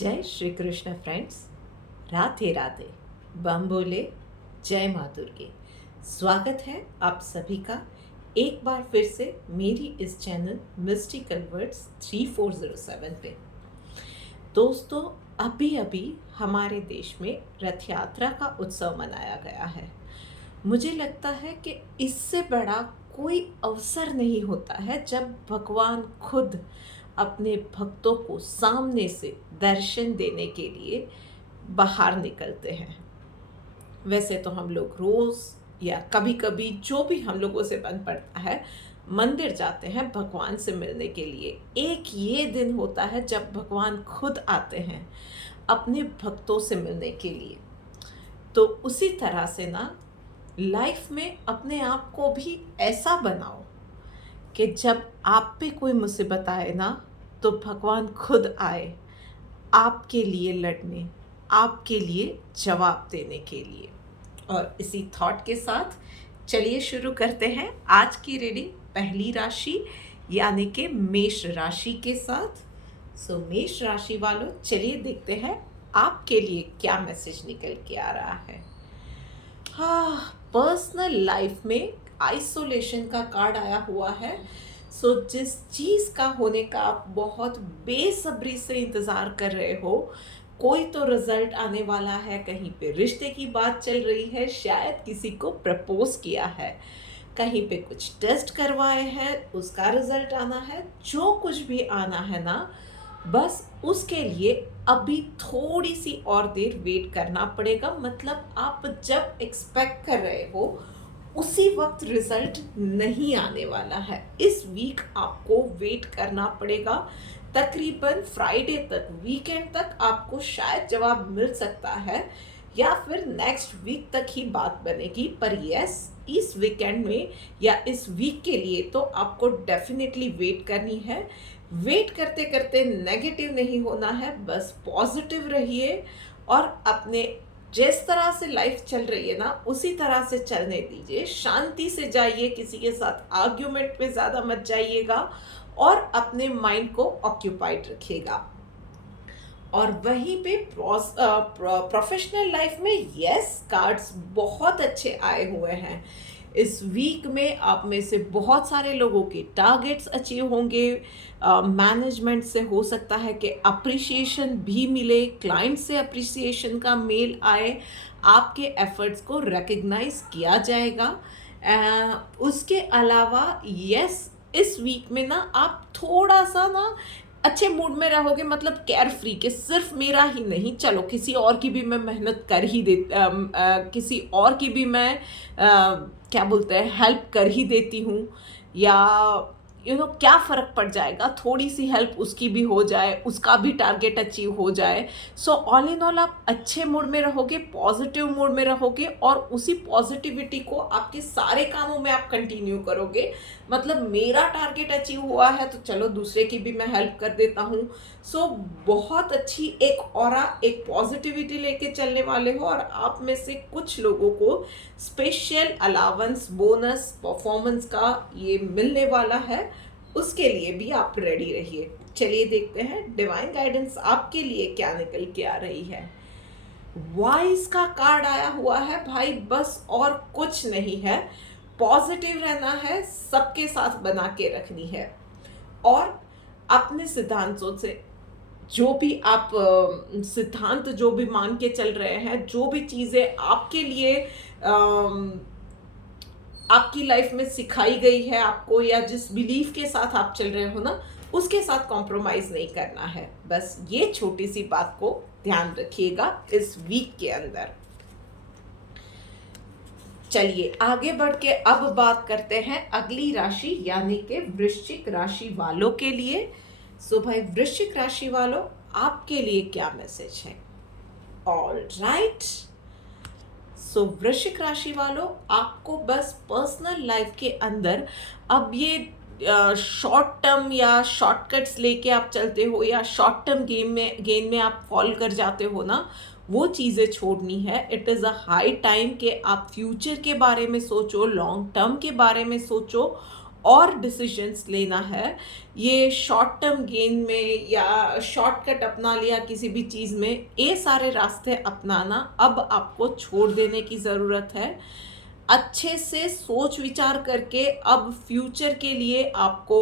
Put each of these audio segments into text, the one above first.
जय श्री कृष्ण फ्रेंड्स। राधे राधे। बम बोले, जय माँ दुर्गे। स्वागत है आप सभी का एक बार फिर से मेरी इस चैनल मिस्टिकल वर्ड्स 3407 पे। दोस्तों, अभी अभी हमारे देश में रथ यात्रा का उत्सव मनाया गया है। मुझे लगता है कि इससे बड़ा कोई अवसर नहीं होता है जब भगवान खुद अपने भक्तों को सामने से दर्शन देने के लिए बाहर निकलते हैं। वैसे तो हम लोग रोज़ या कभी कभी जो भी हम लोगों से बन पड़ता है मंदिर जाते हैं भगवान से मिलने के लिए। एक ये दिन होता है जब भगवान खुद आते हैं अपने भक्तों से मिलने के लिए। तो उसी तरह से ना लाइफ में अपने आप को भी ऐसा बनाओ कि जब आप पे कोई मुसीबत आए ना तो भगवान खुद आए आपके लिए लड़ने, आपके लिए जवाब देने के लिए। और इसी थॉट के साथ चलिए शुरू करते हैं आज की रीडिंग पहली राशि यानी कि मेष राशि के साथ। मेष राशि वालों, चलिए देखते हैं आपके लिए क्या मैसेज निकल के आ रहा है। हाँ, पर्सनल लाइफ में आइसोलेशन का कार्ड आया हुआ है। जिस चीज़ का होने का आप बहुत बेसब्री से इंतज़ार कर रहे हो, कोई तो रिजल्ट आने वाला है। कहीं पे रिश्ते की बात चल रही है, शायद किसी को प्रपोज किया है, कहीं पे कुछ टेस्ट करवाए हैं, उसका रिजल्ट आना है। जो कुछ भी आना है ना, बस उसके लिए अभी थोड़ी सी और देर वेट करना पड़ेगा। मतलब आप जब एक्सपेक्ट कर रहे हो उसी वक्त रिजल्ट नहीं आने वाला है। इस वीक आपको वेट करना पड़ेगा। तकरीबन फ्राइडे तक, वीकेंड तक आपको शायद जवाब मिल सकता है या फिर नेक्स्ट वीक तक ही बात बनेगी। पर यस, इस वीकेंड में या इस वीक के लिए तो आपको डेफिनेटली वेट करनी है। वेट करते करते नेगेटिव नहीं होना है, बस पॉजिटिव रहिए और अपने जिस तरह से लाइफ चल रही है ना उसी तरह से चलने दीजिए। शांति से जाइए, किसी के साथ आर्ग्यूमेंट में ज़्यादा मत जाइएगा और अपने माइंड को ऑक्यूपाइड रखिएगा। और वहीं पे प्रोफेशनल लाइफ में यस, कार्ड्स बहुत अच्छे आए हुए हैं। इस वीक में आप में से बहुत सारे लोगों के टारगेट्स अचीव होंगे। मैनेजमेंट से हो सकता है कि अप्रिसिएशन भी मिले, क्लाइंट से अप्रिसिएशन का मेल आए, आपके एफर्ट्स को रिकग्नाइज किया जाएगा। उसके अलावा यस, इस वीक में ना आप थोड़ा सा ना अच्छे मूड में रहोगे। मतलब केयर फ्री के सिर्फ मेरा ही नहीं, चलो किसी और की भी मैं मेहनत कर ही दे किसी और की भी मैं क्या बोलते हैं हेल्प कर ही देती हूँ। या क्या फ़र्क पड़ जाएगा, थोड़ी सी हेल्प उसकी भी हो जाए, उसका भी टारगेट अचीव हो जाए। ऑल इन ऑल आप अच्छे मूड में रहोगे, पॉजिटिव मूड में रहोगे और उसी पॉजिटिविटी को आपके सारे कामों में आप कंटिन्यू करोगे। मतलब मेरा टारगेट अचीव हुआ है तो चलो दूसरे की भी मैं हेल्प कर देता हूँ। बहुत अच्छी एक ऑरा, एक पॉजिटिविटी लेके चलने वाले हो। और आप में से कुछ लोगों को स्पेशल अलावेंस, बोनस, परफॉर्मेंस का ये मिलने वाला है, उसके लिए भी आप रेडी रहिए। चलिए देखते हैं डिवाइन गाइडेंस आपके लिए क्या निकल के आ रही है। वाइज का कार्ड आया हुआ है भाई, बस और कुछ नहीं है। पॉजिटिव रहना है, सबके साथ बना के रखनी है और अपने सिद्धांतों से जो भी आप सिद्धांत जो भी मान के चल रहे हैं, जो भी चीज़ें आपके लिए आपकी लाइफ में सिखाई गई है आपको, या जिस बिलीफ के साथ आप चल रहे हो ना, उसके साथ कॉम्प्रोमाइज़ नहीं करना है। बस ये छोटी सी बात को ध्यान रखिएगा इस वीक के अंदर। चलिए आगे बढ़ के अब बात करते हैं अगली राशि यानी कि वृश्चिक राशि वालों के लिए। भाई वृश्चिक राशि वालों, आपके लिए क्या मैसेज है? All right. वृश्चिक राशि वालों, आपको बस पर्सनल लाइफ के अंदर अब ये शॉर्ट टर्म या शॉर्टकट्स लेके आप चलते हो या शॉर्ट टर्म गेम में आप फॉल कर जाते हो ना, वो चीज़ें छोड़नी है। It is a high time कि आप फ्यूचर के बारे में सोचो, लॉन्ग टर्म के बारे में सोचो और डिसीजंस लेना है, ये शॉर्ट टर्म गेन में या शॉर्टकट अपना लिया किसी भी चीज़ में, ये सारे रास्ते अपनाना अब आपको छोड़ देने की ज़रूरत है। अच्छे से सोच विचार करके अब फ्यूचर के लिए आपको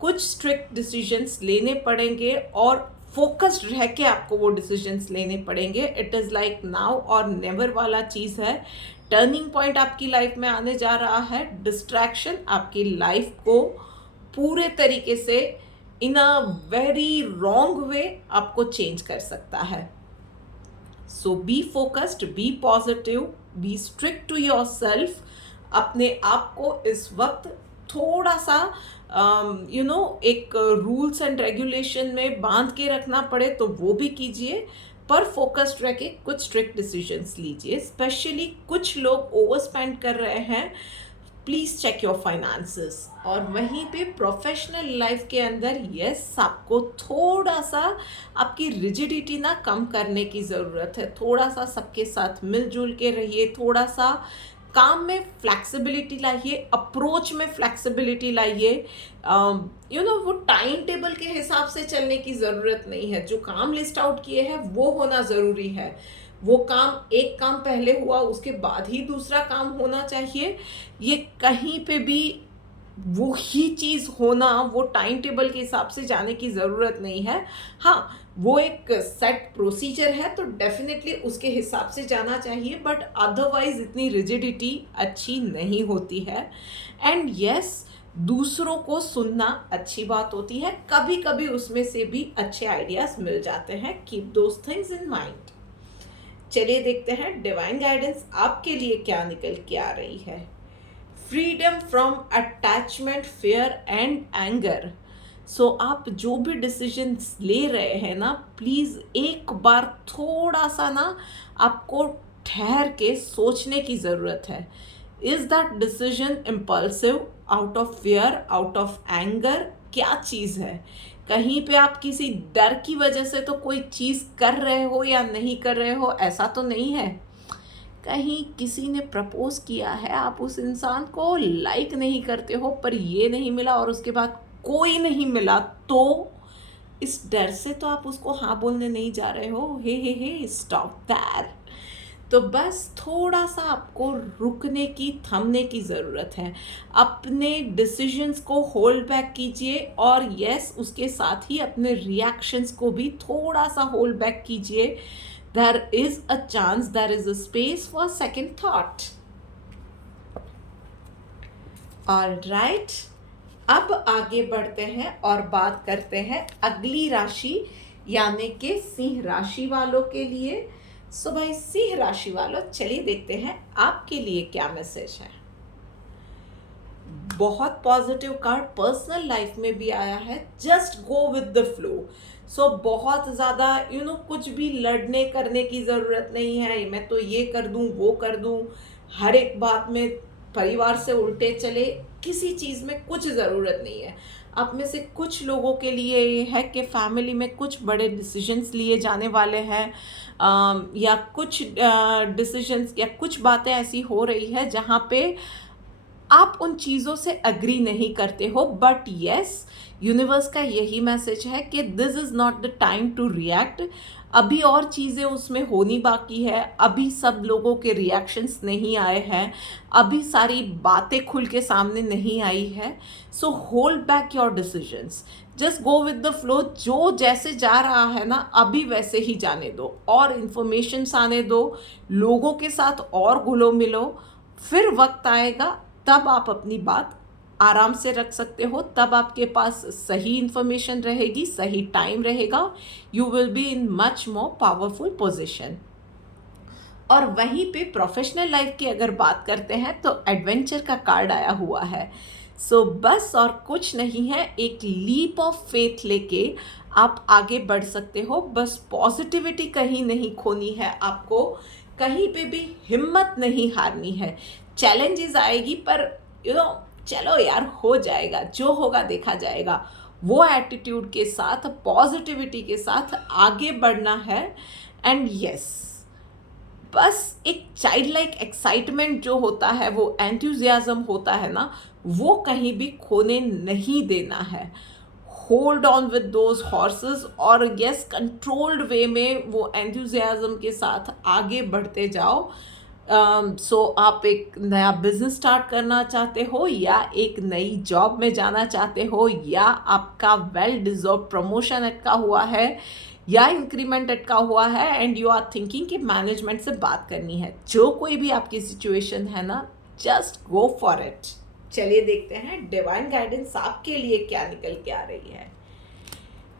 कुछ स्ट्रिक्ट डिसीजंस लेने पड़ेंगे और फोकस्ड रह के आपको वो डिसीजंस लेने पड़ेंगे। इट इज़ लाइक नाउ और नेवर वाला चीज़ है। टर्निंग पॉइंट आपकी लाइफ में आने जा रहा है। डिस्ट्रैक्शन आपकी लाइफ को पूरे तरीके से इन अ वेरी रॉन्ग वे आपको चेंज कर सकता है। So be focused, be positive, be strict to yourself. अपने आप को इस वक्त थोड़ा सा एक रूल्स एंड रेगुलेशन में बांध के रखना पड़े तो वो भी कीजिए, पर फोकस्ड रह के कुछ स्ट्रिक्ट डिसीजंस लीजिए। स्पेशली कुछ लोग ओवर स्पेंड कर रहे हैं, प्लीज़ चेक योर फाइनेंसेस। और वहीं पे प्रोफेशनल लाइफ के अंदर यस, आपको थोड़ा सा आपकी रिजिडिटी ना कम करने की ज़रूरत है। थोड़ा सा सबके साथ मिलजुल के रहिए, थोड़ा सा काम में फ्लैक्सिबिलिटी लाइए, अप्रोच में फ्लैक्सिबिलिटी लाइए। वो टाइम टेबल के हिसाब से चलने की ज़रूरत नहीं है। जो काम लिस्ट आउट किए हैं वो होना ज़रूरी है। वो काम, एक काम पहले हुआ उसके बाद ही दूसरा काम होना चाहिए। ये कहीं पे भी वो ही चीज़ होना, वो टाइम टेबल के हिसाब से जाने की ज़रूरत नहीं है। हाँ, वो एक सेट प्रोसीजर है तो डेफिनेटली उसके हिसाब से जाना चाहिए, बट अदरवाइज इतनी रिजिडिटी अच्छी नहीं होती है। एंड यस, दूसरों को सुनना अच्छी बात होती है, कभी कभी उसमें से भी अच्छे आइडियाज़ मिल जाते हैं। Keep those things in mind. चलिए देखते हैं डिवाइन गाइडेंस आपके लिए क्या निकल के आ रही है। Freedom from attachment, fear and anger. So आप जो भी डिसीजंस ले रहे हैं ना, प्लीज़ एक बार थोड़ा सा ना आपको ठहर के सोचने की ज़रूरत है। Is that decision impulsive, out of fear, out of anger? क्या चीज़ है? कहीं पे आप किसी डर की वजह से तो कोई चीज़ कर रहे हो या नहीं कर रहे हो, ऐसा तो नहीं है। कहीं किसी ने प्रपोज किया है, आप उस इंसान को लाइक नहीं करते हो, पर ये नहीं मिला और उसके बाद कोई नहीं मिला, तो इस डर से तो आप उसको हाँ बोलने नहीं जा रहे हो। हे स्टॉप दैट। तो बस थोड़ा सा आपको रुकने की, थमने की ज़रूरत है। अपने डिसीजंस को होल्ड बैक कीजिए और यस, उसके साथ ही अपने रिएक्शंस को भी थोड़ा सा होल्ड बैक कीजिए। There is a chance, there is a space for second thought. Alright, अब आगे बढ़ते हैं और बात करते हैं अगली राशि यानी कि सिंह राशि वालों के लिए। सो भाई सिंह राशि वालों, चलिए देखते हैं आपके लिए क्या मैसेज है। बहुत पॉजिटिव कार्ड पर्सनल लाइफ में भी आया है। Just go with the flow. So बहुत ज़्यादा कुछ भी लड़ने करने की ज़रूरत नहीं है। मैं तो ये कर दूँ, वो कर दूँ, हर एक बात में परिवार से उल्टे चले, किसी चीज़ में कुछ ज़रूरत नहीं है। आप में से कुछ लोगों के लिए ये है कि फैमिली में कुछ बड़े डिसीजंस लिए जाने वाले हैं, या कुछ डिसीजंस या कुछ बातें ऐसी हो रही है जहाँ पे आप उन चीज़ों से अग्री नहीं करते हो। बट येस, यूनिवर्स का यही मैसेज है कि this is not the time to react. अभी और चीज़ें उसमें होनी बाकी है, अभी सब लोगों के रिएक्शंस नहीं आए हैं, अभी सारी बातें खुल के सामने नहीं आई है। So hold back your decisions, just go with the flow. जो जैसे जा रहा है ना, अभी वैसे ही जाने दो, और इन्फॉर्मेशंस आने दो, लोगों के साथ और घुलो मिलो। फिर वक्त आएगा तब आप अपनी बात आराम से रख सकते हो, तब आपके पास सही इन्फॉर्मेशन रहेगी, सही टाइम रहेगा। You will be in much more powerful position. और वहीं पे प्रोफेशनल लाइफ की अगर बात करते हैं तो एडवेंचर का कार्ड आया हुआ है। सो बस और कुछ नहीं है, एक लीप ऑफ फेथ लेके आप आगे बढ़ सकते हो। बस पॉजिटिविटी कहीं नहीं खोनी है आपको, कहीं पे भी हिम्मत नहीं हारनी है। चैलेंजेस आएगी पर चलो यार, हो जाएगा, जो होगा देखा जाएगा, वो एटीट्यूड के साथ, पॉजिटिविटी के साथ आगे बढ़ना है। एंड यस, बस एक चाइल्ड लाइक एक्साइटमेंट जो होता है, वो एंथुजियाज्म होता है ना, वो कहीं भी खोने नहीं देना है। Hold on with those horses और यस, कंट्रोल्ड वे में वो एंथुजियाज्म के साथ आगे बढ़ते जाओ। सो आप एक नया बिजनेस स्टार्ट करना चाहते हो, या एक नई जॉब में जाना चाहते हो, या आपका वेल डिजर्व प्रमोशन अटका हुआ है, या इंक्रीमेंट अटका हुआ है, एंड यू आर थिंकिंग कि मैनेजमेंट से बात करनी है। जो कोई भी आपकी सिचुएशन है ना, जस्ट गो फॉर इट। चलिए देखते हैं डिवाइन गाइडेंस आपके लिए क्या निकल के आ रही है।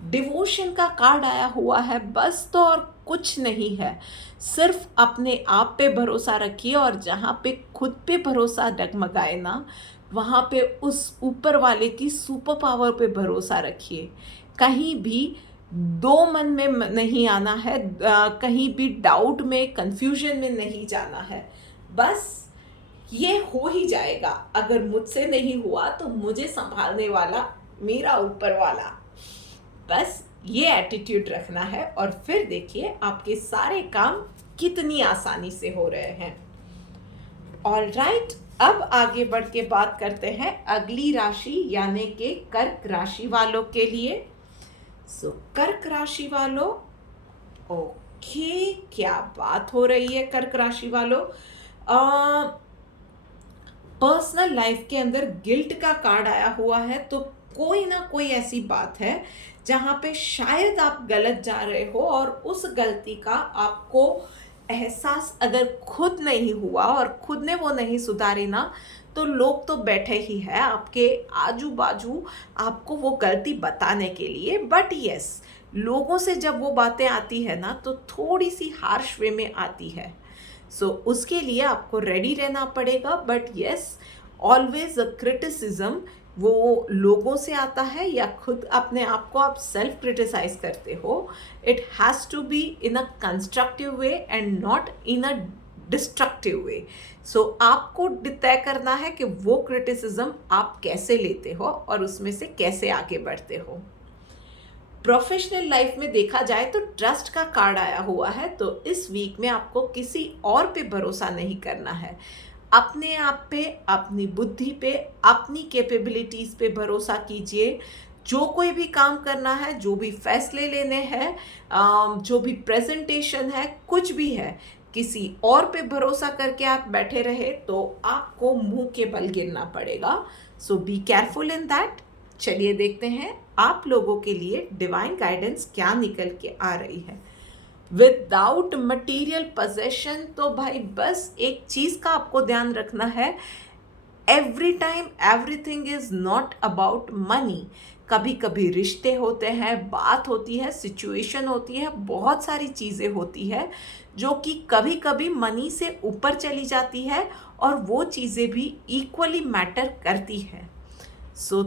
डिवोशन का कार्ड आया हुआ है बस, तो और कुछ नहीं है। सिर्फ अपने आप पे भरोसा रखिए, और जहाँ पे खुद पे भरोसा डगमगाए ना, वहाँ पे उस ऊपर वाले की सुपर पावर पे भरोसा रखिए। कहीं भी दो मन में नहीं आना है, कहीं भी डाउट में, कंफ्यूजन में नहीं जाना है। बस ये हो ही जाएगा। अगर मुझसे नहीं हुआ तो मुझे संभालने वाला मेरा ऊपर वाला। बस ये एटीट्यूड रखना है, और फिर देखिए आपके सारे काम कितनी आसानी से हो रहे हैं। ऑल राइट, अब आगे बढ़ के बात करते हैं अगली राशि यानी कि कर्क राशि वालों के लिए। सो कर्क राशि वालों, ओके, क्या बात हो रही है कर्क राशि वालों। पर्सनल लाइफ के अंदर गिल्ट का कार्ड आया हुआ है, तो कोई ना कोई ऐसी बात है जहाँ पे शायद आप गलत जा रहे हो, और उस गलती का आपको एहसास अगर खुद नहीं हुआ और खुद ने वो नहीं सुधारी ना, तो लोग तो बैठे ही हैं आपके आजू बाजू आपको वो गलती बताने के लिए। बट यस, लोगों से जब वो बातें आती है ना, तो थोड़ी सी हार्श वे में आती है। सो उसके लिए आपको रेडी रहना पड़ेगा। But yes, always a criticism वो लोगों से आता है, या खुद अपने आप को आप सेल्फ क्रिटिसाइज करते हो, it has to be in a constructive way and not in a destructive way. So आपको तय करना है कि वो क्रिटिसिज्म आप कैसे लेते हो और उसमें से कैसे आगे बढ़ते हो। प्रोफेशनल लाइफ में देखा जाए तो ट्रस्ट का कार्ड आया हुआ है, तो इस वीक में आपको किसी और पे भरोसा नहीं करना है। अपने आप पे, अपनी बुद्धि पे, अपनी कैपेबिलिटीज़ पे भरोसा कीजिए। जो कोई भी काम करना है, जो भी फैसले लेने हैं, जो भी प्रेजेंटेशन है, कुछ भी है, किसी और पे भरोसा करके आप बैठे रहे तो आपको मुंह के बल गिरना पड़ेगा। सो बी केयरफुल इन दैट। चलिए देखते हैं आप लोगों के लिए डिवाइन गाइडेंस क्या निकल के आ रही है। विदाउट मटीरियल पोजेशन, तो भाई बस एक चीज़ का आपको ध्यान रखना है, every time everything is not about money. कभी कभी रिश्ते होते हैं, बात होती है, सिचुएशन होती है, बहुत सारी चीज़ें होती है जो कि कभी कभी मनी से ऊपर चली जाती है, और वो चीज़ें भी इक्वली मैटर करती है। So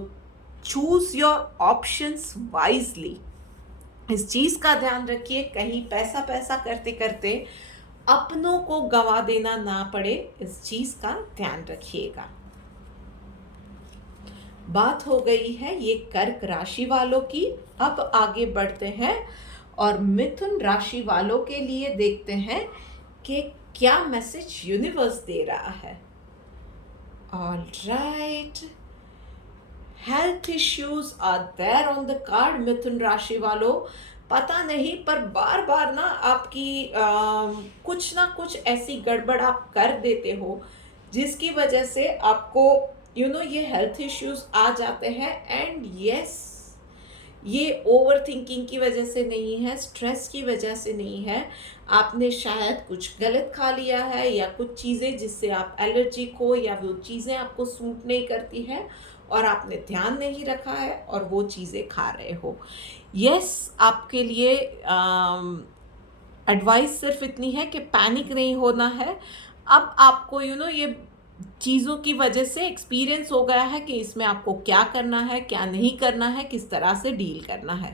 choose your options wisely. इस चीज़ का ध्यान रखिए, कहीं पैसा पैसा करते करते अपनों को गंवा देना ना पड़े, इस चीज़ का ध्यान रखिएगा। बात हो गई है ये कर्क राशि वालों की। अब आगे बढ़ते हैं और मिथुन राशि वालों के लिए देखते हैं कि क्या मैसेज यूनिवर्स दे रहा है। All right, health issues are there on the card. Mithun राशि वालों, पता नहीं पर बार बार ना आपकी कुछ ना कुछ ऐसी गड़बड़ आप कर देते हो जिसकी वजह से आपको ये हेल्थ इश्यूज आ जाते हैं। एंड यस, ये ओवर थिंकिंग की वजह से नहीं है, स्ट्रेस की वजह से नहीं है। आपने शायद कुछ गलत खा लिया है, या कुछ चीज़ें जिससे आप एलर्जिक हो, या वो चीज़ें आपको सूट नहीं करती हैं और आपने ध्यान नहीं रखा है और वो चीज़ें खा रहे हो। यस, आपके लिए एडवाइस सिर्फ इतनी है कि पैनिक नहीं होना है। अब आपको ये चीज़ों की वजह से एक्सपीरियंस हो गया है कि इसमें आपको क्या करना है, क्या नहीं करना है, किस तरह से डील करना है।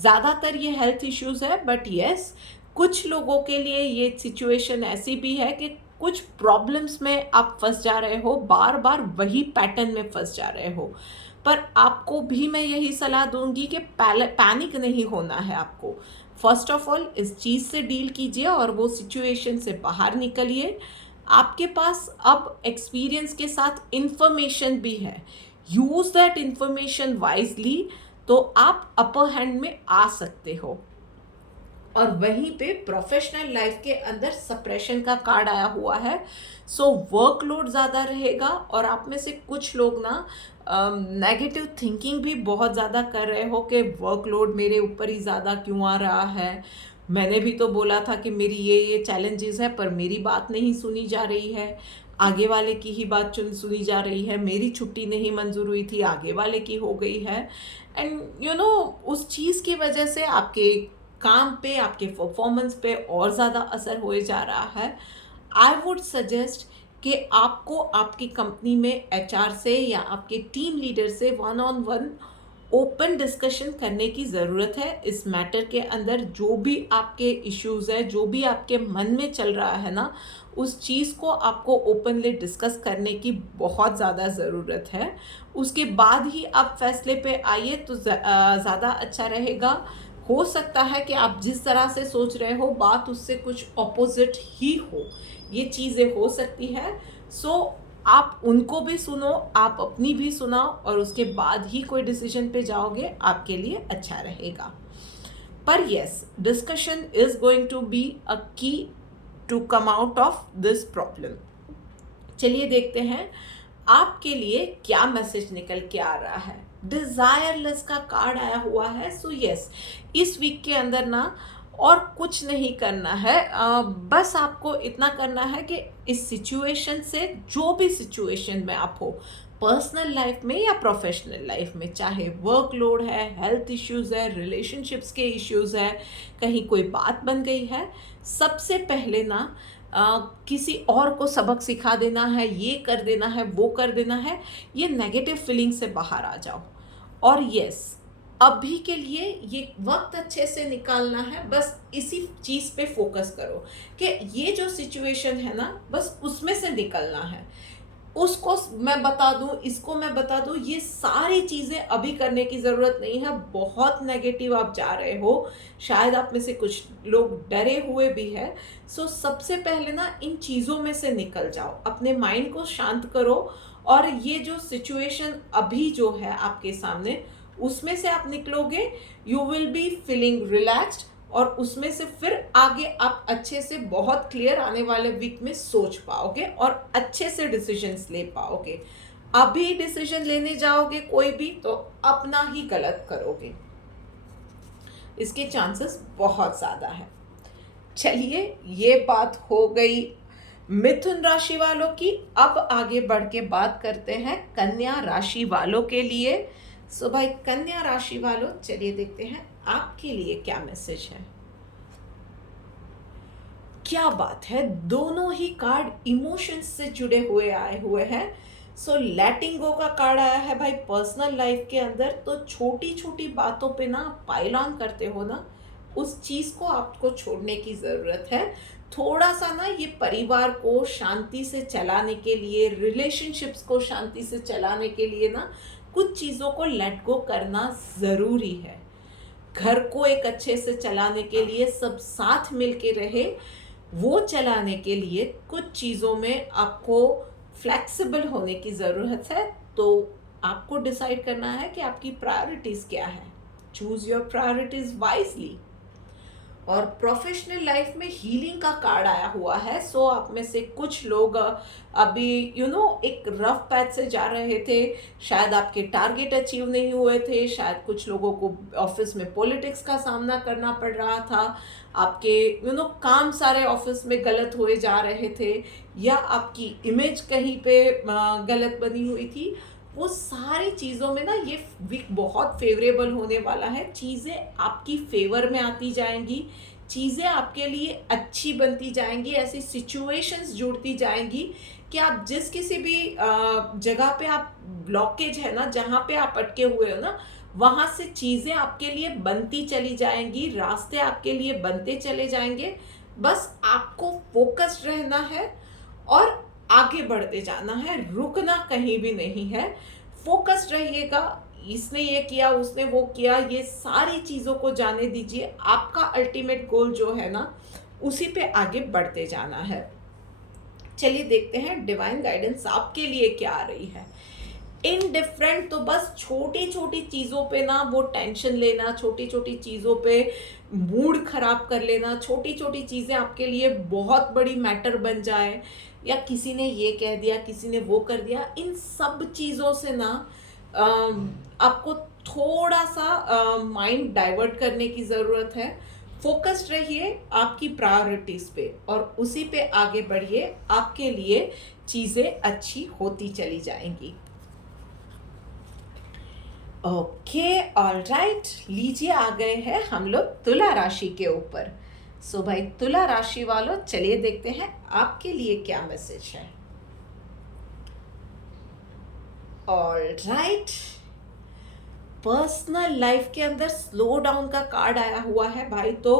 ज़्यादातर ये हेल्थ इश्यूज़ है, बट यस, कुछ लोगों के लिए ये सिचुएशन ऐसी भी है कि कुछ प्रॉब्लम्स में आप फंस जा रहे हो, बार बार वही पैटर्न में फंस जा रहे हो। पर आपको भी मैं यही सलाह दूंगी कि पैनिक नहीं होना है आपको। फर्स्ट ऑफ ऑल इस चीज़ से डील कीजिए और वो सिचुएशन से बाहर निकलिए। आपके पास अब एक्सपीरियंस के साथ इंफॉर्मेशन भी है, यूज़ दैट इंफॉर्मेशन वाइजली, तो आप अपर हैंड में आ सकते हो। और वहीं पे प्रोफेशनल लाइफ के अंदर सप्रेशन का कार्ड आया हुआ है। सो वर्कलोड ज़्यादा रहेगा और आप में से कुछ लोग ना नेगेटिव थिंकिंग भी बहुत ज़्यादा कर रहे हो कि वर्कलोड मेरे ऊपर ही ज़्यादा क्यों आ रहा है, मैंने भी तो बोला था कि मेरी ये चैलेंजेस है पर मेरी बात नहीं सुनी जा रही है, आगे वाले की ही बात सुनी जा रही है, मेरी छुट्टी नहीं मंजूर हुई थी आगे वाले की हो गई है। एंड उस चीज़ की वजह से आपके काम पे, आपके परफॉर्मेंस पे और ज़्यादा असर होए जा रहा है। आई वुड सजेस्ट कि आपको आपकी कंपनी में एचआर से या आपके टीम लीडर से one on one open discussion करने की ज़रूरत है। इस मैटर के अंदर जो भी आपके इश्यूज़ है, जो भी आपके मन में चल रहा है ना, उस चीज़ को आपको ओपनली डिस्कस करने की बहुत ज़्यादा ज़रूरत है। उसके बाद ही आप फैसले पे आइए तो ज़्यादा अच्छा रहेगा। हो सकता है कि आप जिस तरह से सोच रहे हो बात उससे कुछ ऑपोजिट ही हो, ये चीज़ें हो सकती है। सो आप उनको भी सुनो, आप अपनी भी सुनाओ और उसके बाद ही कोई डिसीजन पे जाओगे, आपके लिए अच्छा रहेगा। पर yes, discussion is going to be a key to come out of this problem. चलिए देखते हैं आपके लिए क्या मैसेज निकल के आ रहा है। डिजायरलेस का कार्ड आया हुआ है। सो यस, इस वीक के अंदर ना और कुछ नहीं करना है, बस आपको इतना करना है कि इस सिचुएशन से, जो भी सिचुएशन में आप हो, पर्सनल लाइफ में या प्रोफेशनल लाइफ में, चाहे वर्कलोड है, हेल्थ इश्यूज़ है, रिलेशनशिप्स के इश्यूज़ है, कहीं कोई बात बन गई है, सबसे पहले ना किसी और को सबक सिखा देना है, ये कर देना है, वो कर देना है, ये नेगेटिव फीलिंग से बाहर आ जाओ। और यस, अभी के लिए ये वक्त अच्छे से निकालना है, बस इसी चीज़ पे फोकस करो कि ये जो सिचुएशन है ना, बस उसमें से निकलना है। उसको मैं बता दूं, इसको मैं बता दूं, ये सारी चीज़ें अभी करने की ज़रूरत नहीं है। बहुत नेगेटिव आप जा रहे हो, शायद आप में से कुछ लोग डरे हुए भी है। सो सबसे पहले ना इन चीज़ों में से निकल जाओ, अपने माइंड को शांत करो और ये जो सिचुएशन अभी जो है आपके सामने, उसमें से आप निकलोगे, you will be feeling relaxed और उसमें से फिर आगे आप अच्छे से बहुत क्लियर आने वाले वीक में सोच पाओगे और अच्छे से डिसीजंस ले पाओगे। अभी डिसीजन लेने जाओगे कोई भी तो अपना ही गलत करोगे, इसके चांसेस बहुत ज़्यादा है। चलिए, ये बात हो गई मिथुन राशि वालों की। अब आगे बढ़ के बात करते हैं कन्या राशि वालों के लिए। सो भाई कन्या राशि वालों, चलिए देखते हैं आपके लिए क्या मैसेज है। क्या बात है, दोनों ही कार्ड इमोशंस से जुड़े हुए आए हुए हैं। सो लेटिंग गो का कार्ड आया है भाई। पर्सनल लाइफ के अंदर तो छोटी छोटी बातों पे ना पाइल ऑन करते हो ना, उस चीज़ को आपको छोड़ने की ज़रूरत है। थोड़ा सा ना ये परिवार को शांति से चलाने के लिए, रिलेशनशिप्स को शांति से चलाने के लिए ना, कुछ चीज़ों को लेट गो करना ज़रूरी है। घर को एक अच्छे से चलाने के लिए सब साथ मिल के रहे, वो चलाने के लिए कुछ चीज़ों में आपको फ्लेक्सिबल होने की ज़रूरत है। तो आपको डिसाइड करना है कि आपकी प्रायोरिटीज़ क्या है। Choose your priorities wisely. और प्रोफेशनल लाइफ में हीलिंग का कार्ड आया हुआ है। सो आप में से कुछ लोग अभी एक रफ पैथ से जा रहे थे, शायद आपके टारगेट अचीव नहीं हुए थे, शायद कुछ लोगों को ऑफिस में पॉलिटिक्स का सामना करना पड़ रहा था, आपके काम सारे ऑफिस में गलत हुए जा रहे थे, या आपकी इमेज कहीं पे गलत बनी हुई थी। वो सारी चीज़ों में ना ये वीक बहुत फेवरेबल होने वाला है। चीज़ें आपकी फेवर में आती जाएंगी, चीज़ें आपके लिए अच्छी बनती जाएंगी, ऐसी सिचुएशंस जुड़ती जाएंगी कि आप जिस किसी भी जगह पे आप ब्लॉकेज है ना, जहाँ पे आप अटके हुए हो ना, वहाँ से चीज़ें आपके लिए बनती चली जाएंगी, रास्ते आपके लिए बनते चले जाएंगे। बस आपको फोकस्ड रहना है और आगे बढ़ते जाना है, रुकना कहीं भी नहीं है। फोकस्ड रहिएगा, इसने ये किया, उसने वो किया, ये सारी चीज़ों को जाने दीजिए। आपका अल्टीमेट गोल जो है ना, उसी पे आगे बढ़ते जाना है। चलिए देखते हैं डिवाइन गाइडेंस आपके लिए क्या आ रही है। इनडिफरेंट, तो बस छोटी छोटी चीज़ों पे ना वो टेंशन लेना, छोटी छोटी चीज़ों पे मूड खराब कर लेना, छोटी छोटी चीज़ें आपके लिए बहुत बड़ी मैटर बन जाए, या किसी ने ये कह दिया, किसी ने वो कर दिया, इन सब चीज़ों से ना आपको थोड़ा सा माइंड डाइवर्ट करने की ज़रूरत है। फोकस्ड रहिए आपकी प्रायोरिटीज़ पे और उसी पे आगे बढ़िए, आपके लिए चीज़ें अच्छी होती चली जाएंगी। ओके, ऑलराइट, लीजिए आ गए हैं हम लोग तुला राशि के ऊपर। सो भाई तुला राशि वालों, चलिए देखते हैं आपके लिए क्या मैसेज है। ऑलराइट, पर्सनल लाइफ के अंदर स्लो डाउन का कार्ड आया हुआ है भाई, तो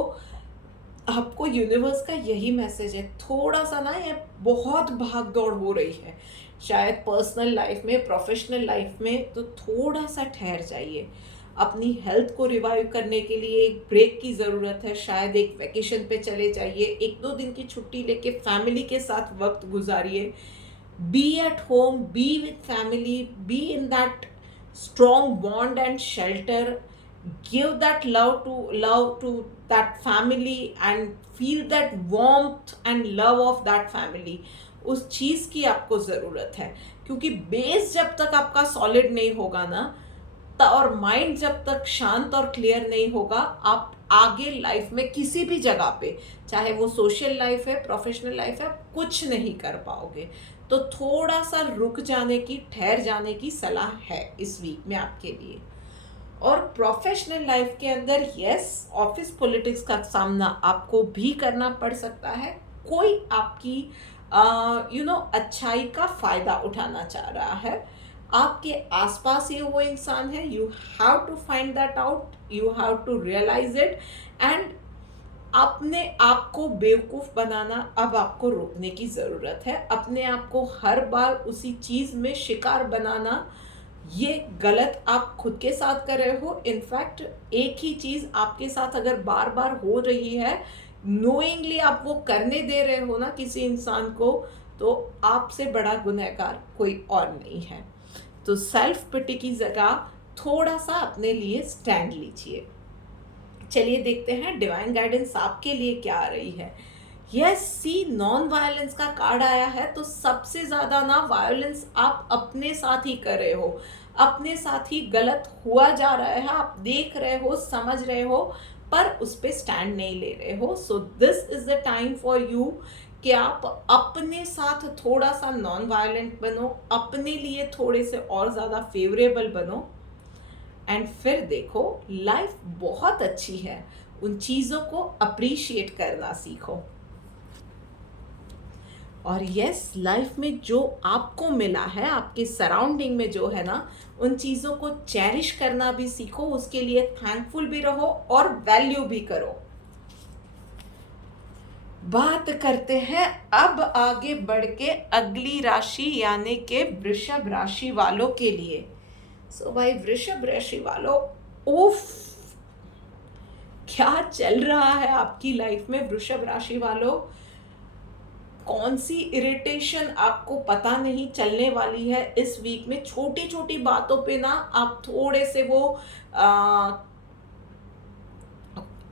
आपको यूनिवर्स का यही मैसेज है। थोड़ा सा ना ये बहुत भाग दौड़ हो रही है, शायद पर्सनल लाइफ में, प्रोफेशनल लाइफ में, तो थोड़ा सा ठहर जाइए। अपनी हेल्थ को रिवाइव करने के लिए एक ब्रेक की ज़रूरत है। शायद एक वैकेशन पे चले जाइए, 1-2 दिन की छुट्टी लेके फैमिली के साथ वक्त गुजारिए। Be at home, be with family, be in that strong bond and shelter. Give that love to that family and feel that warmth and love of that family. उस चीज़ की आपको ज़रूरत है, क्योंकि बेस जब तक आपका सॉलिड नहीं होगा ना, और माइंड जब तक शांत और क्लियर नहीं होगा, आप आगे लाइफ में किसी भी जगह पे, चाहे वो सोशल लाइफ है, प्रोफेशनल लाइफ है, कुछ नहीं कर पाओगे। तो थोड़ा सा रुक जाने की, ठहर जाने की सलाह है इस वीक में आपके लिए। और प्रोफेशनल लाइफ के अंदर यस, ऑफिस पॉलिटिक्स का सामना आपको भी करना पड़ सकता है। कोई आपकी अच्छाई का फ़ायदा उठाना चाह रहा है, आपके आसपास ये वो इंसान है। You have to find that out, you have to realise it, and अपने आप को बेवकूफ़ बनाना अब आपको रोकने की ज़रूरत है। अपने आप को हर बार उसी चीज़ में शिकार बनाना, ये गलत आप खुद के साथ कर रहे हो। इनफैक्ट एक ही चीज़ आपके साथ अगर बार बार हो रही है, नोइंगली आप वो करने दे रहे हो ना किसी इंसान को, तो आपसे बड़ा गुनहगार कोई और नहीं है। तो सेल्फ पिटी की जगह थोड़ा सा अपने लिए स्टैंड लीजिए। चलिए देखते हैं डिवाइन गाइडेंस आपके लिए क्या आ रही है। यस, सी नॉन वायलेंस का कार्ड आया है, तो सबसे ज़्यादा ना वायलेंस आप अपने साथ ही कर रहे हो, अपने साथ ही गलत हुआ जा रहा है। आप देख रहे हो, समझ रहे हो, पर उस पर स्टैंड नहीं ले रहे हो। सो this is the time for you कि आप अपने साथ थोड़ा सा नॉन वायलेंट बनो, अपने लिए थोड़े से और ज़्यादा फेवरेबल बनो, एंड फिर देखो लाइफ बहुत अच्छी है। उन चीज़ों को अप्रिशिएट करना सीखो। और यस, लाइफ में जो आपको मिला है, आपके सराउंडिंग में जो है ना, उन चीज़ों को चेरिश करना भी सीखो, उसके लिए थैंकफुल भी रहो और वैल्यू भी करो। बात करते हैं अब आगे बढ़ के अगली राशि यानी कि वृषभ राशि वालों के लिए। सो भाई वृषभ राशि वालों, उफ, क्या चल रहा है आपकी लाइफ में वृषभ राशि वालों। कौन सी इरिटेशन आपको पता नहीं चलने वाली है इस वीक में। छोटी छोटी बातों पे ना आप थोड़े से वो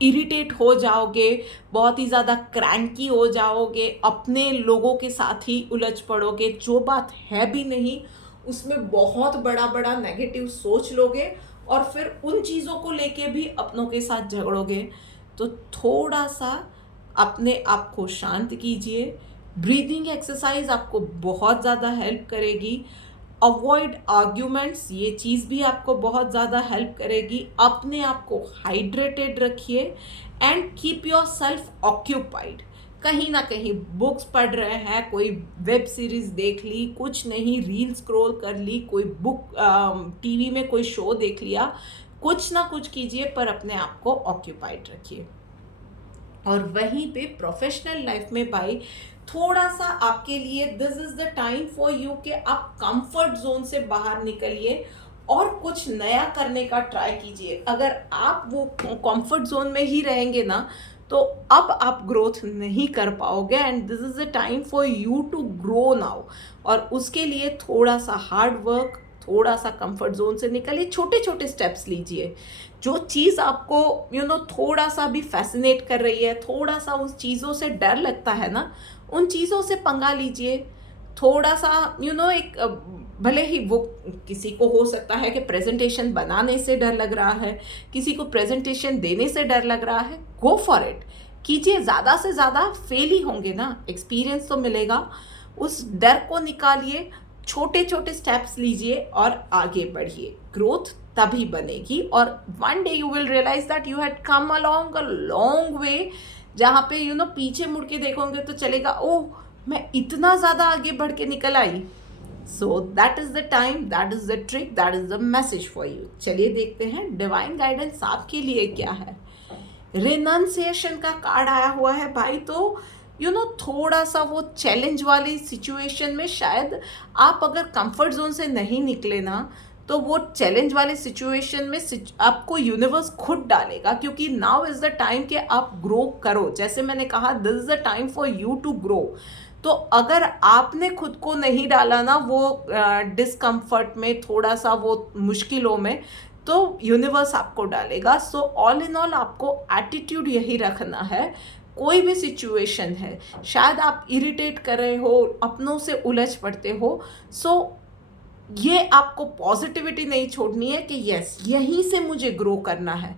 इरिटेट हो जाओगे, बहुत ही ज़्यादा क्रैंकी हो जाओगे, अपने लोगों के साथ ही उलझ पड़ोगे, जो बात है भी नहीं उसमें बहुत बड़ा बड़ा नेगेटिव सोच लोगे, और फिर उन चीज़ों को लेके भी अपनों के साथ झगड़ोगे। तो थोड़ा सा अपने आप को शांत कीजिए। ब्रीदिंग एक्सरसाइज आपको बहुत ज़्यादा हेल्प करेगी। अवॉइड आर्ग्यूमेंट्स, ये चीज़ भी आपको बहुत ज़्यादा हेल्प करेगी। अपने आप को हाइड्रेटेड रखिए and keep your self occupied. कहीं ना कहीं बुक्स पढ़ रहे हैं, कोई वेब सीरीज़ देख ली, कुछ नहीं रील स्क्रॉल कर ली, कोई बुक टीवी में कोई शो देख लिया, कुछ ना कुछ कीजिए पर अपने आप को ऑक्यूपाइड रखिए। और वहीं पे प्रोफेशनल लाइफ में भाई थोड़ा सा आपके लिए this is the time for you कि आप कंफर्ट जोन से बाहर निकलिए और कुछ नया करने का ट्राई कीजिए। अगर आप वो कंफर्ट जोन में ही रहेंगे ना, तो अब आप ग्रोथ नहीं कर पाओगे, and this is the time for you to grow now. और उसके लिए थोड़ा सा हार्ड वर्क, थोड़ा सा कंफर्ट जोन से निकलिए, छोटे छोटे स्टेप्स लीजिए। जो चीज़ आपको थोड़ा सा भी फैसिनेट कर रही है, थोड़ा सा उस चीज़ों से डर लगता है ना, उन चीज़ों से पंगा लीजिए। थोड़ा सा एक भले ही वो किसी को हो सकता है कि प्रेजेंटेशन बनाने से डर लग रहा है, किसी को प्रेजेंटेशन देने से डर लग रहा है, गो फॉर इट, कीजिए। ज़्यादा से ज़्यादा फेल ही होंगे ना, एक्सपीरियंस तो मिलेगा। उस डर को निकालिए, छोटे छोटे स्टेप्स लीजिए और आगे बढ़िए। ग्रोथ तभी बनेगी, और one day you will realise that you had come along a long way, जहाँ पे पीछे मुड़ के देखोगे तो चलेगा, ओह मैं इतना ज़्यादा आगे बढ़ के निकल आई। So that is the time, that is the trick, that is the message for you. चलिए देखते हैं डिवाइन गाइडेंस आपके लिए क्या है। रिनंसिएशन का कार्ड आया हुआ है भाई। तो थोड़ा सा वो चैलेंज वाली सिचुएशन में शायद आप अगर कंफर्ट जोन से नहीं निकले ना, तो वो चैलेंज वाले सिचुएशन में आपको यूनिवर्स खुद डालेगा, क्योंकि नाउ इज़ द टाइम कि आप ग्रो करो। जैसे मैंने कहा, this is the time for you to grow. तो अगर आपने खुद को नहीं डाला ना वो डिस्कम्फर्ट में, थोड़ा सा वो मुश्किलों में, तो यूनिवर्स आपको डालेगा। सो ऑल इन ऑल आपको एटीट्यूड यही रखना है। कोई भी सिचुएशन है, शायद आप इरिटेट कर रहे हो, अपनों से उलझ पड़ते हो, सो ये आपको पॉजिटिविटी नहीं छोड़नी है कि यस यहीं से मुझे ग्रो करना है।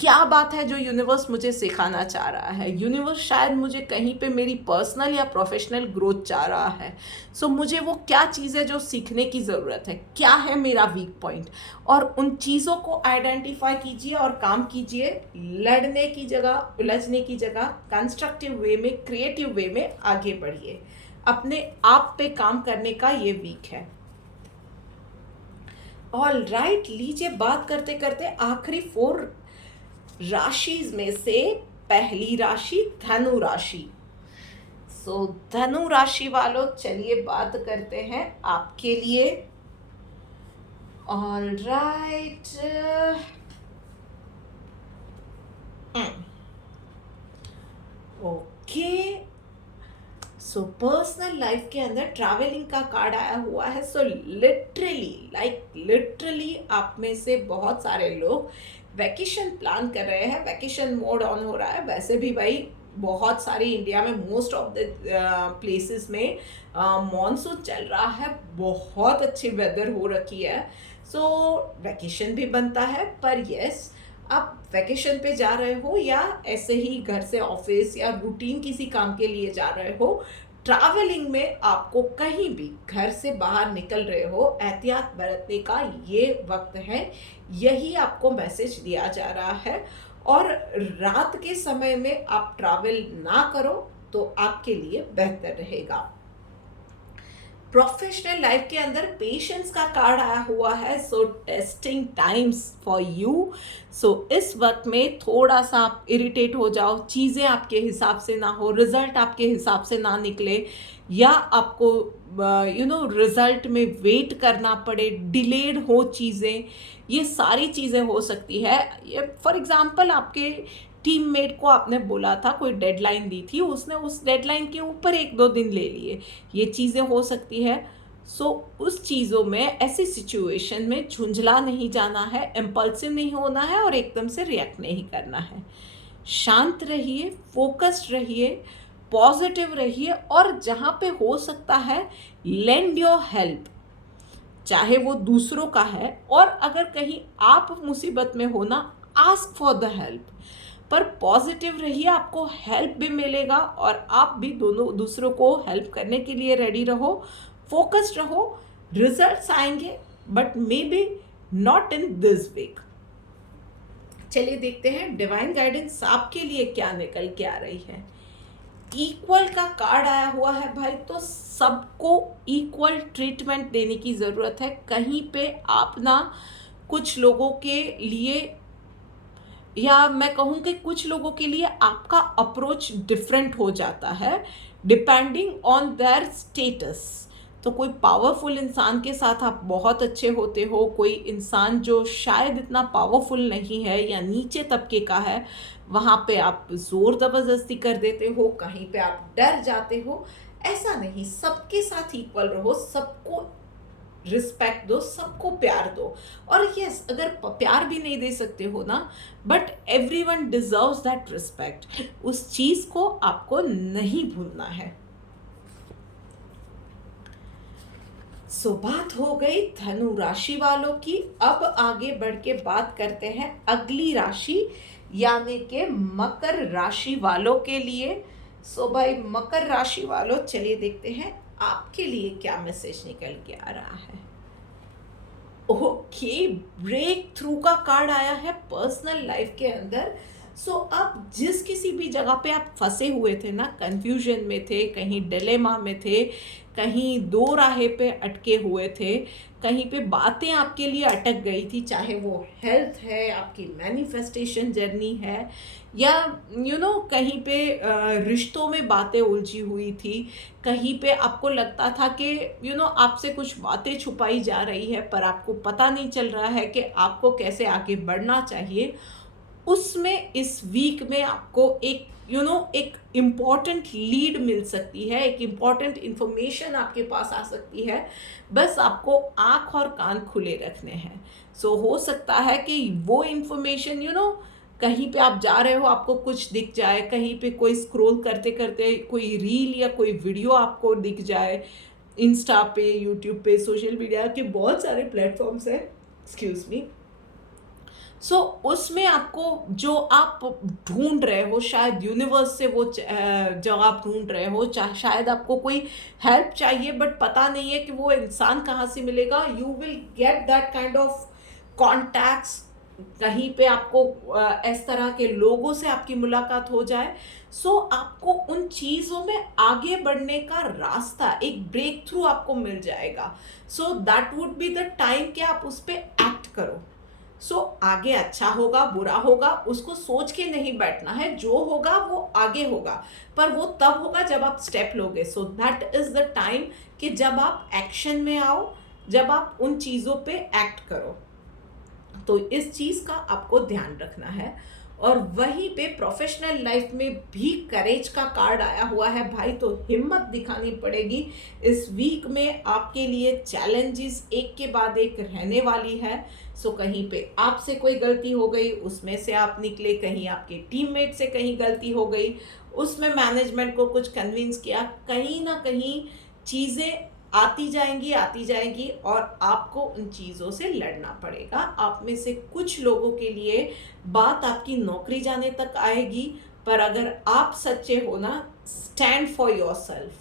क्या बात है जो यूनिवर्स मुझे सिखाना चाह रहा है? यूनिवर्स शायद मुझे कहीं पे मेरी पर्सनल या प्रोफेशनल ग्रोथ चाह रहा है। सो मुझे वो क्या चीज़ है जो सीखने की ज़रूरत है, क्या है मेरा वीक पॉइंट, और उन चीज़ों को आइडेंटिफाई कीजिए और काम कीजिए। लड़ने की जगह, उलझने की जगह कंस्ट्रक्टिव वे में, क्रिएटिव वे में आगे बढ़िए। अपने आप पे काम करने का ये वीक है। ऑल राइट, लीजिए बात करते करते आखिरी 4 राशि में से पहली राशि धनु राशि। सो धनु राशि वालों, चलिए बात करते हैं आपके लिए। All right, okay. So personal life के अंदर ट्रैवलिंग का कार्ड आया हुआ है। सो लिटरली आप में से बहुत सारे लोग वैकेशन प्लान कर रहे हैं, वैकेशन मोड ऑन हो रहा है। वैसे भी भाई बहुत सारी इंडिया में मोस्ट ऑफ द प्लेसेस में मॉनसून चल रहा है, बहुत अच्छी वेदर हो रखी है। सो वैकेशन भी बनता है, पर यस आप वैकेशन पे जा रहे हो या ऐसे ही घर से ऑफिस या रूटीन किसी काम के लिए जा रहे हो, ट्रैवलिंग में आपको कहीं भी घर से बाहर निकल रहे हो, एहतियात बरतने का ये वक्त है। यही आपको मैसेज दिया जा रहा है। और रात के समय में आप ट्रैवल ना करो तो आपके लिए बेहतर रहेगा। प्रोफेशनल लाइफ के अंदर पेशेंस का कार्ड आया हुआ है। So testing times for you. So इस वक्त में थोड़ा सा आप इरिटेट हो जाओ, चीज़ें आपके हिसाब से ना हो, रिजल्ट आपके हिसाब से ना निकले, या आपको रिजल्ट में वेट करना पड़े, डिलेड हो चीज़ें, ये सारी चीज़ें हो सकती है। ये फॉर एग्जांपल आपके टीममेट को आपने बोला था, कोई डेडलाइन दी थी, उसने उस डेडलाइन के ऊपर 1-2 दिन ले लिए, ये चीज़ें हो सकती है। सो उस चीज़ों में, ऐसी सिचुएशन में झुंझला नहीं जाना है, इम्पल्सिव नहीं होना है और एकदम से रिएक्ट नहीं करना है। शांत रहिए, फोकस्ड रहिए, पॉजिटिव रहिए, और जहाँ पे हो सकता है लेंड योर हेल्प, चाहे वो दूसरों का है, और अगर कहीं आप मुसीबत में हो ना, आस्क फॉर द हेल्प। पर पॉजिटिव रहिए, आपको हेल्प भी मिलेगा और आप भी दोनों दूसरों को हेल्प करने के लिए रेडी रहो, फोकस्ड रहो। रिजल्ट्स आएंगे, but maybe not in this week. चलिए देखते हैं डिवाइन गाइडेंस आपके लिए क्या निकल के आ रही है। इक्वल का कार्ड आया हुआ है भाई। तो सबको इक्वल ट्रीटमेंट देने की ज़रूरत है। कहीं पे आप ना कुछ लोगों के लिए, या मैं कहूँ कि कुछ लोगों के लिए आपका अप्रोच डिफरेंट हो जाता है डिपेंडिंग ऑन देयर स्टेटस। तो कोई पावरफुल इंसान के साथ आप बहुत अच्छे होते हो, कोई इंसान जो शायद इतना पावरफुल नहीं है या नीचे तबके का है, वहाँ पे आप ज़ोर ज़बरदस्ती कर देते हो, कहीं पे आप डर जाते हो। ऐसा नहीं, सबके साथ इक्वल रहो, सबको रिस्पेक्ट दो, सबको प्यार दो। और यस, अगर प्यार भी नहीं दे सकते हो ना, but everyone deserves that respect. उस चीज़ को आपको नहीं भूलना है। बात हो गई धनु राशि वालों की। अब आगे बढ़ के बात करते हैं अगली राशि यानी के मकर राशि वालों के लिए। भाई मकर राशि वालों, चलिए देखते हैं आपके लिए क्या मैसेज निकल के आ रहा है। ओके, ब्रेक थ्रू का कार्ड आया है पर्सनल लाइफ के अंदर। अब जिस किसी भी जगह पे आप फंसे हुए थे ना, कंफ्यूजन में थे, कहीं डिलेमा में थे, कहीं दो राहे पे अटके हुए थे, कहीं पे बातें आपके लिए अटक गई थी, चाहे वो हेल्थ है, आपकी मैनिफेस्टेशन जर्नी है, या कहीं पे रिश्तों में बातें उलझी हुई थी, कहीं पे आपको लगता था कि आपसे कुछ बातें छुपाई जा रही है पर आपको पता नहीं चल रहा है कि आपको कैसे आगे बढ़ना चाहिए। उसमें इस वीक में आपको एक एक इम्पॉर्टेंट लीड मिल सकती है, एक इम्पॉर्टेंट इंफॉर्मेशन आपके पास आ सकती है। बस आपको आँख और कान खुले रखने हैं। हो सकता है कि वो इन्फॉर्मेशन कहीं पे आप जा रहे हो, आपको कुछ दिख जाए, कहीं पे कोई स्क्रॉल करते करते कोई रील या कोई वीडियो आपको दिख जाए, इंस्टा पे, यूट्यूब पे, सोशल मीडिया के बहुत सारे प्लेटफॉर्म्स हैं, एक्सक्यूज मी। उसमें आपको जो आप ढूंढ रहे हो, शायद यूनिवर्स से वो जवाब ढूंढ रहे हो, शायद आपको कोई हेल्प चाहिए बट पता नहीं है कि वो इंसान कहाँ से मिलेगा। You will get that kind of contacts. कहीं पे आपको इस तरह के लोगों से आपकी मुलाकात हो जाए। आपको उन चीज़ों में आगे बढ़ने का रास्ता, एक ब्रेक थ्रू आपको मिल जाएगा। That would be the time कि आप उस पर एक्ट करो। आगे अच्छा होगा बुरा होगा उसको सोच के नहीं बैठना है, जो होगा वो आगे होगा, पर वो तब होगा जब आप स्टेप लोगे। दैट इज द टाइम कि जब आप एक्शन में आओ, जब आप उन चीज़ों पे एक्ट करो। तो इस चीज़ का आपको ध्यान रखना है। और वहीं पे प्रोफेशनल लाइफ में भी करेज का कार्ड आया हुआ है भाई, तो हिम्मत दिखानी पड़ेगी। इस वीक में आपके लिए चैलेंजेस एक के बाद एक रहने वाली है। कहीं पे आपसे कोई गलती हो गई, उसमें से आप निकले, कहीं आपके टीममेट से कहीं गलती हो गई, उसमें मैनेजमेंट को कुछ कन्विंस किया, कहीं ना कहीं चीज़ें आती जाएंगी और आपको उन चीज़ों से लड़ना पड़ेगा। आप में से कुछ लोगों के लिए बात आपकी नौकरी जाने तक आएगी, पर अगर आप सच्चे हो ना, स्टैंड फॉर योरसेल्फ।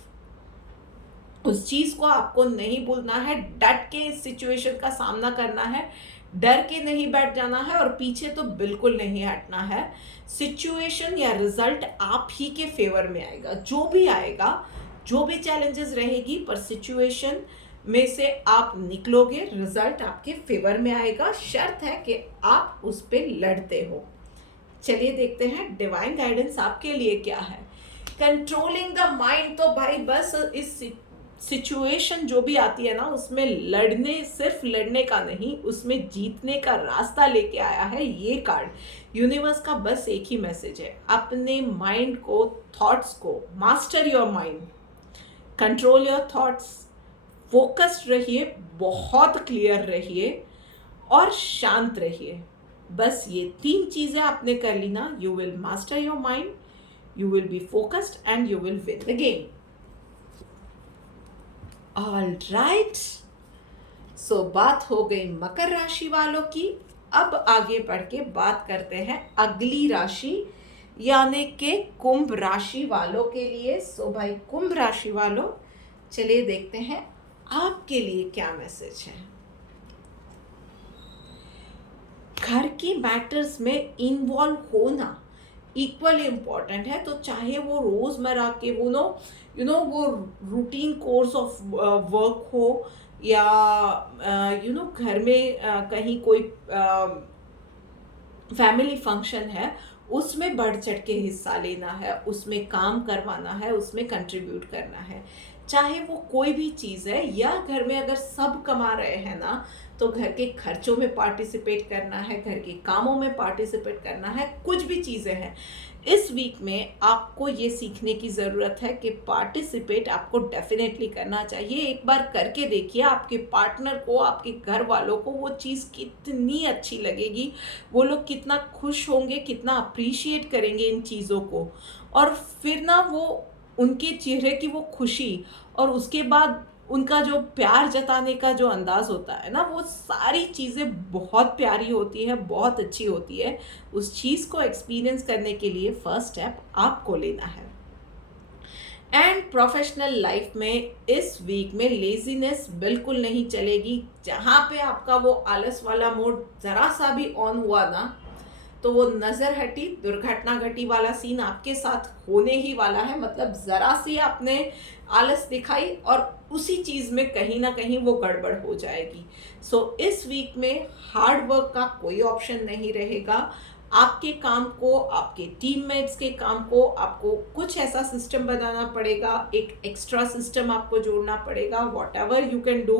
उस चीज़ को आपको नहीं भूलना है, डट के इस सिचुएशन का सामना करना है, डर के नहीं बैठ जाना है और पीछे तो बिल्कुल नहीं हटना है। सिचुएशन या रिजल्ट आप ही के फेवर में आएगा, जो भी चैलेंजेस रहेगी, पर सिचुएशन में से आप निकलोगे, रिजल्ट आपके फेवर में आएगा। शर्त है कि आप उस पे लड़ते हो। चलिए देखते हैं डिवाइन गाइडेंस आपके लिए क्या है। कंट्रोलिंग द माइंड, तो भाई बस इस सिचुएशन जो भी आती है ना, उसमें लड़ने, सिर्फ लड़ने का नहीं, उसमें जीतने का रास्ता लेके आया है ये कार्ड। यूनिवर्स का बस एक ही मैसेज है, अपने माइंड को, थॉट्स को master your mind, control your thoughts, focused रहिए, बहुत क्लियर रहिए और शांत रहिए। बस ये 3 चीज़ें आपने कर ली ना, you will master your mind, you will be focused and you will win the game. All right, बात हो गई मकर राशि वालों की। अब आगे बढ़ के बात करते हैं अगली राशि यानी कि कुंभ राशि वालों के लिए। भाई कुंभ राशि वालों, चलिए देखते हैं आपके लिए क्या मैसेज है। घर की मैटर्स में इन्वॉल्व होना इक्वली इम्पॉर्टेंट है। तो चाहे वो रोज़मर्रा के वो रूटीन कोर्स ऑफ वर्क हो, या घर में कहीं कोई फैमिली फंक्शन है, उसमें बढ़ चढ़ के हिस्सा लेना है, उसमें काम करवाना है, उसमें कंट्रीब्यूट करना है। चाहे वो कोई भी चीज़ है, या घर में अगर सब कमा रहे हैं ना, तो घर के खर्चों में पार्टिसिपेट करना है, घर के कामों में पार्टिसिपेट करना है, कुछ भी चीज़ें हैं। इस वीक में आपको ये सीखने की ज़रूरत है कि पार्टिसिपेट आपको डेफिनेटली करना चाहिए। एक बार करके देखिए, आपके पार्टनर को, आपके घर वालों को वो चीज़ कितनी अच्छी लगेगी, वो लोग कितना खुश होंगे, कितना अप्रिशिएट करेंगे इन चीज़ों को। और फिर ना वो उनके चेहरे की वो खुशी, और उसके बाद उनका जो प्यार जताने का जो अंदाज़ होता है ना, वो सारी चीज़ें बहुत प्यारी होती है, बहुत अच्छी होती है। उस चीज़ को एक्सपीरियंस करने के लिए फर्स्ट स्टेप आपको लेना है। एंड प्रोफेशनल लाइफ में इस वीक में लेज़ीनेस बिल्कुल नहीं चलेगी। जहाँ पे आपका वो आलस वाला मोड ज़रा सा भी ऑन हुआ ना, तो वो नज़र हटी, दुर्घटना घटी वाला सीन आपके साथ होने ही वाला है। मतलब ज़रा सी आपने आलस दिखाई और उसी चीज़ में कहीं ना कहीं वो गड़बड़ हो जाएगी। सो इस वीक में हार्ड वर्क का कोई ऑप्शन नहीं रहेगा। आपके काम को, आपके टीममेट्स के काम को आपको कुछ ऐसा सिस्टम बनाना पड़ेगा, एक एक्स्ट्रा सिस्टम आपको जोड़ना पड़ेगा, what ever you can do.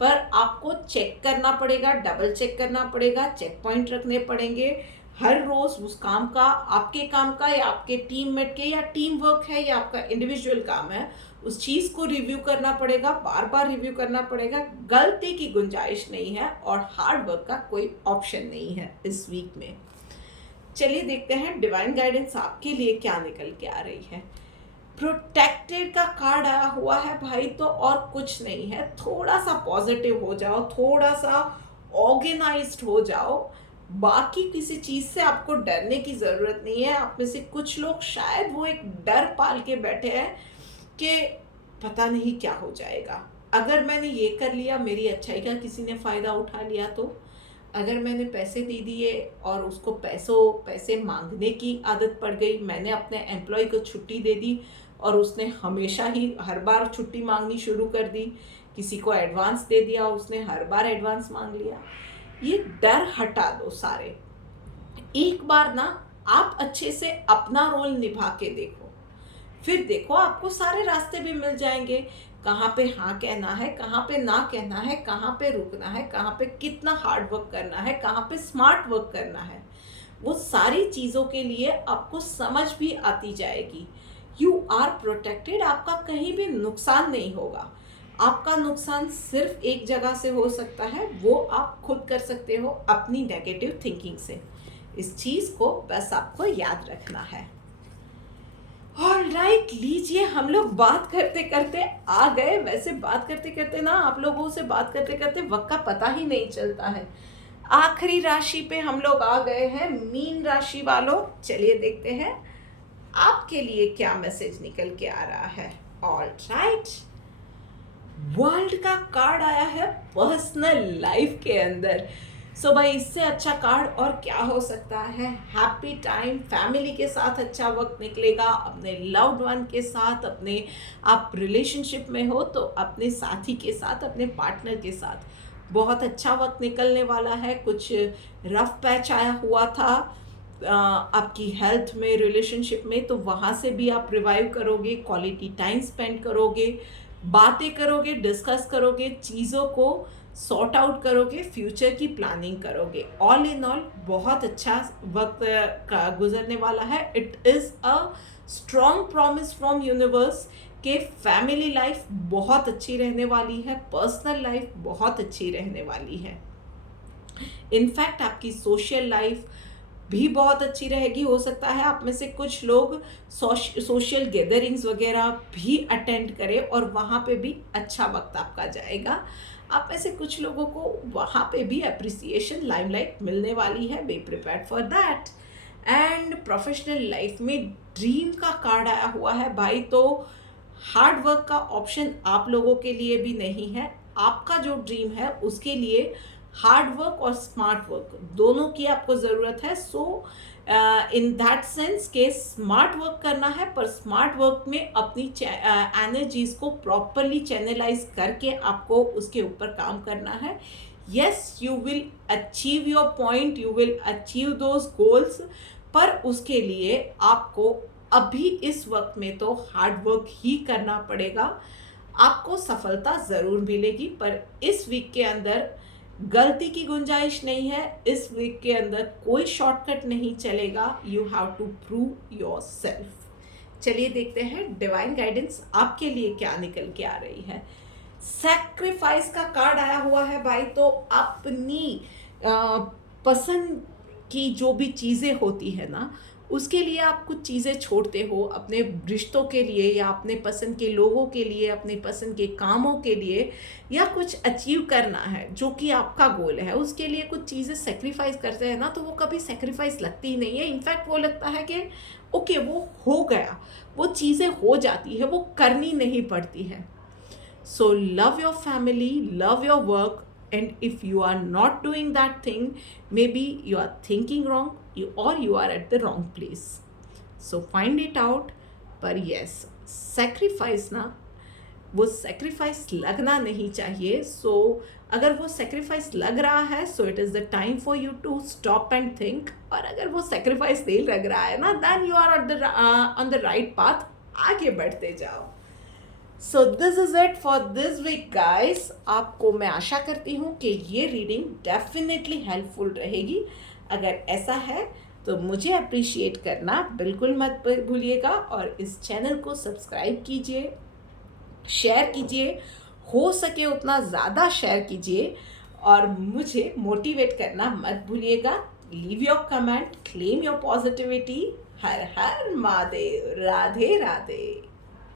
पर आपको चेक करना पड़ेगा, डबल चेक करना पड़ेगा, चेक पॉइंट रखने पड़ेंगे हर रोज उस काम का, आपके काम का या आपके टीममेट के, या टीम वर्क है या आपका इंडिविजुअल काम है, उस चीज़ को रिव्यू करना पड़ेगा, बार बार रिव्यू करना पड़ेगा। गलती की गुंजाइश नहीं है और हार्ड वर्क का कोई ऑप्शन नहीं है इस वीक में। चलिए देखते हैं डिवाइन गाइडेंस आपके लिए क्या निकल के आ रही है। प्रोटेक्टेड का कार्ड आया हुआ है भाई, तो और कुछ नहीं है। थोड़ा सा पॉजिटिव हो जाओ, थोड़ा सा ऑर्गेनाइज्ड हो जाओ। बाकी किसी चीज़ से आपको डरने की ज़रूरत नहीं है। आप में से कुछ लोग शायद वो एक डर पाल के बैठे हैं कि पता नहीं क्या हो जाएगा, अगर मैंने ये कर लिया, मेरी अच्छाई का किसी ने फ़ायदा उठा लिया तो, अगर मैंने पैसे दे दिए और उसको पैसे मांगने की आदत पड़ गई, मैंने अपने एम्प्लॉय को छुट्टी दे दी और उसने हमेशा ही हर बार छुट्टी मांगनी शुरू कर दी, किसी को एडवांस दे दिया, उसने हर बार एडवांस मांग लिया। ये डर हटा दो सारे। एक बार ना आप अच्छे से अपना रोल निभा के देखो, फिर देखो आपको सारे रास्ते भी मिल जाएंगे। कहाँ पे हाँ कहना है, कहाँ पे ना कहना है, कहाँ पे रुकना है, कहाँ पे कितना हार्ड वर्क करना है, कहाँ पे स्मार्ट वर्क करना है, वो सारी चीज़ों के लिए आपको समझ भी आती जाएगी। यू आर प्रोटेक्टेड, आपका कहीं भी नुकसान नहीं होगा। आपका नुकसान सिर्फ एक जगह से हो सकता है, वो आप खुद कर सकते हो अपनी नेगेटिव थिंकिंग से। इस चीज़ को बस आपको याद रखना है। ऑलराइट, लीजिए हम लोग बात करते करते आ गए। वैसे बात करते करते ना, आप लोगों से बात करते करते वक्त का पता ही नहीं चलता है। आखिरी राशि पे हम लोग आ गए हैं, मीन राशि वालों। चलिए देखते हैं आपके लिए क्या मैसेज निकल के आ रहा है। ऑलराइट, वर्ल्ड का कार्ड आया है पर्सनल लाइफ के अंदर। सो भाई, इससे अच्छा कार्ड और क्या हो सकता है। हैप्पी टाइम, फैमिली के साथ अच्छा वक्त निकलेगा, अपने लव्ड वन के साथ, अपने आप रिलेशनशिप में हो तो अपने साथी के साथ, अपने पार्टनर के साथ बहुत अच्छा वक्त निकलने वाला है। कुछ रफ पैच आया हुआ था आपकी हेल्थ में, रिलेशनशिप में, तो वहाँ से भी आप रिवाइव करोगे, क्वालिटी टाइम स्पेंड करोगे, बातें करोगे, डिस्कस करोगे, चीज़ों को सॉर्ट आउट करोगे, फ्यूचर की प्लानिंग करोगे। ऑल इन ऑल बहुत अच्छा वक्त का गुजरने वाला है। It is a strong promise from universe कि फैमिली लाइफ बहुत अच्छी रहने वाली है, पर्सनल लाइफ बहुत अच्छी रहने वाली है। इनफैक्ट आपकी सोशल लाइफ भी बहुत अच्छी रहेगी। हो सकता है आप में से कुछ लोग सोशल गैदरिंग्स वगैरह भी अटेंड करें और वहाँ पे भी अच्छा वक्त आपका जाएगा। आप में से कुछ लोगों को वहाँ पे भी अप्रिसिएशन, लाइमलाइट मिलने वाली है। Be prepared for that. And professional life में ड्रीम का कार्ड आया हुआ है भाई, तो हार्ड वर्क का ऑप्शन आप लोगों के लिए भी नहीं है। आपका जो ड्रीम है उसके लिए हार्ड वर्क और स्मार्ट वर्क दोनों की आपको ज़रूरत है। सो इन दैट सेंस के स्मार्ट वर्क करना है, पर स्मार्ट वर्क में अपनी एनर्जीज को प्रॉपरली चैनलाइज करके आपको उसके ऊपर काम करना है। Yes, you will achieve your point, you will achieve those goals, पर उसके लिए आपको अभी इस वक्त में तो हार्ड वर्क ही करना पड़ेगा। आपको सफलता ज़रूर मिलेगी, पर इस वीक के अंदर गलती की गुंजाइश नहीं है। इस वीक के अंदर कोई शॉर्टकट नहीं चलेगा। You have to prove yourself. चलिए देखते हैं डिवाइन गाइडेंस आपके लिए क्या निकल के आ रही है। सैक्रिफाइस का कार्ड आया हुआ है भाई, तो अपनी पसंद की जो भी चीज़ें होती है ना, उसके लिए आप कुछ चीज़ें छोड़ते हो अपने रिश्तों के लिए, या अपने पसंद के लोगों के लिए, अपने पसंद के कामों के लिए, या कुछ अचीव करना है जो कि आपका गोल है, उसके लिए कुछ चीज़ें सेक्रीफाइस करते हैं ना, तो वो कभी सेक्रीफाइस लगती ही नहीं है। इनफैक्ट वो लगता है कि ओके वो हो गया, वो चीज़ें हो जाती है, वो करनी नहीं पड़ती है। So love your family, love your work, and if you are not doing that thing, maybe you are thinking wrong, or you are at the wrong place. So find it out. पर yes, sacrifice ना, वो sacrifice लगना नहीं चाहिए। सो अगर वो sacrifice लग रहा है, so it is the time for you to stop and think. और अगर वो सेक्रीफाइस नहीं लग रहा है ना, then you are on the right path, आगे बढ़ते जाओ। So this is it for this week guys. आपको मैं आशा करती हूँ कि ये रीडिंग डेफिनेटली हेल्पफुल रहेगी। अगर ऐसा है तो मुझे अप्रिशिएट करना बिल्कुल मत भूलिएगा, और इस चैनल को सब्सक्राइब कीजिए, शेयर कीजिए, हो सके उतना ज़्यादा शेयर कीजिए, और मुझे मोटिवेट करना मत भूलिएगा। Leave your comment, claim your positivity. Her her Mahadev, Radhe Radhe.